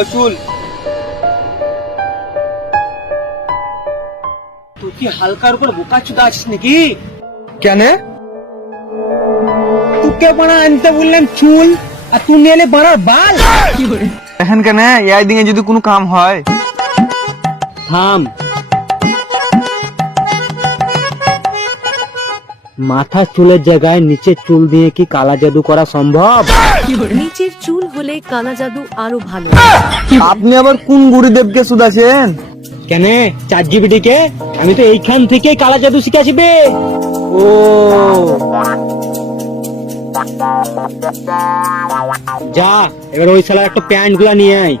ভালো চুল। তুই কি হালকার উপর বোকা চুদা আছিস নাকি? কেন? তোকে বানা আনতে বললাম চুল, আর তুই নিয়ে এলে বানার বাল। এখন কেন এই দিনে যদি কোনো কাম হয়? থাম, মাথা চুলের জায়গায় নিচে চুল দিয়ে কি কালা জাদু করা সম্ভব? নিচের চুল হলে কালা জাদু আরো ভালো। আপনি আবার কোন গুরুদেবকে শুধাছেন? কেন ChatGPT কে? আমি তো এইখান থেকেই কালা জাদু শিখাছি বে। ও যা এবার ওই শালার একটা প্যান্ট গুলা নিয়ে আয়।